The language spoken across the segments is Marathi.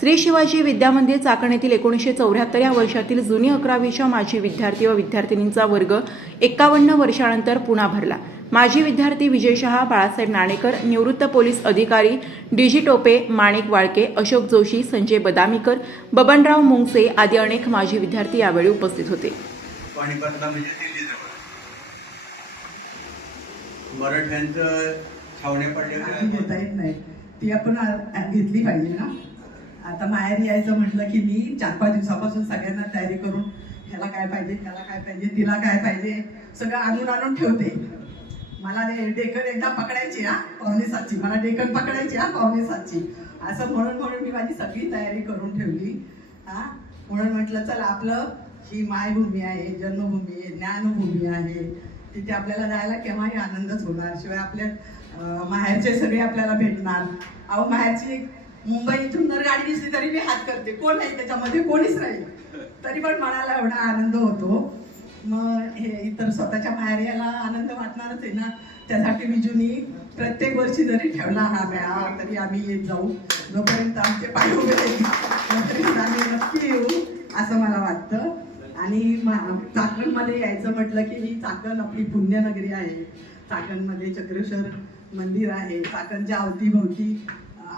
श्री शिवाजी विद्या मंदिर चाकण येथील 1974 या वर्षातील जुनी 11वीच्या माजी विद्यार्थी व विद्यार्थिनींचा वर्ग 51 वर्षानंतर पुन्हा भरला। माजी विद्यार्थी विजय शहा, बाळासाहेब नाणेकर, निवृत्त पोलीस अधिकारी डीजी टोपे, माणिक वाळके, अशोक जोशी, संजय बदामीकर, बबनराव मुंगसे आदी अनेक माजी विद्यार्थी यावेळी उपस्थित होते। पाणीपतला म्हणजे मराठ्यांचं छावण्या पडल्या घेता येत नाही ती आपण घेतली पाहिजे ना। आता माहेरी यायचं म्हटलं की मी 4-5 दिवसापासून सगळ्यांना तयारी करून ह्याला काय पाहिजे, त्याला काय पाहिजे, तिला काय पाहिजे सगळं आणून ठेवते। मला डेकन एकदा पकडायची पावणे 7ची, मला डेकन पकडायची पावणे 7ची असं म्हणून मी माझी सगळी तयारी करून ठेवली। म्हणून म्हटलं चल आपलं ही मायभूमी आहे, जन्मभूमी आहे, ज्ञानभूमी आहे, तिथे आपल्याला जायला केव्हाही आनंदच होणार। शिवाय आपल्या माहेरचे सगळे आपल्याला भेटणार। अहो माहेरची मुंबईतून जर गाडी दिसली तरी मी हात करते, कोण नाही त्याच्यामध्ये, कोणीच नाही, तरी पण मनाला एवढा आनंद होतो। मग हे इतर स्वतःच्या माहेर याला आनंद वाटणारच आहे ना। त्यासाठी विजूनी प्रत्येक वर्षी जरी ठेवला हा मेळावा तरी आम्ही येत जाऊ, जोपर्यंत आमचे पाय उभे तोपर्यंत आम्ही नक्की येऊ असं मला वाटतं। आणि चाकणमध्ये यायचं म्हटलं की ही चाकण आपली पुण्यनगरी आहे। चाकणमध्ये चक्रेश्वर मंदिर आहे, चाकणच्या अवतीभोवती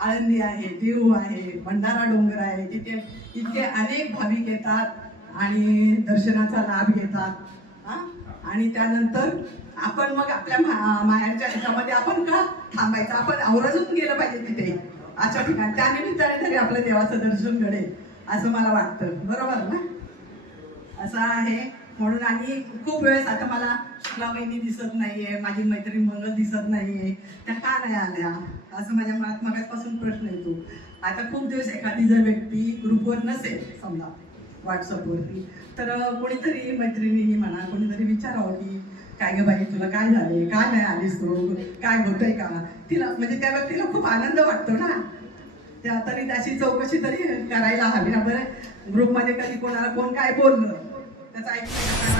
आळंदी आहे, देऊ आहे, भंडारा डोंगर आहे, तिथे इतके अनेक भाविक येतात आणि दर्शनाचा लाभ घेतात। आणि त्यानंतर आपण मग आपल्या माहेरच्या ह्याच्यामध्ये आपण का थांबायचं, आपण आवर्जून गेलं पाहिजे तिथे अशा ठिकाणी, त्यानिमित्ताने तरी आपलं देवाचं दर्शन घडेल असं मला वाटतं, बरोबर ना? असं आहे म्हणून। आणि खूप वेळेस आता मला शुक्ला बहिणी दिसत नाहीये, माझी मैत्रीण मंगल दिसत नाहीये, त्या का नाही आल्या असं माझ्या मनात मगाचपासून प्रश्न येतो। आता खूप दिवस एखादी जर व्यक्ती ग्रुपवर नसेल समजा व्हॉट्सअपवरती, तर कोणीतरी मैत्रिणींनी म्हणा कोणीतरी विचारावं की काय ग बाई तुला काय झाले, का नाही आलीस तू, काय होतंय का, तिला म्हणजे त्या व्यक्तीला खूप आनंद वाटतो ना। त्या तरी त्याची चौकशी तरी करायला हवी ना। बरं ग्रुपमध्ये कधी कोणाला कोण काय बोललं त्याचा ऐकलं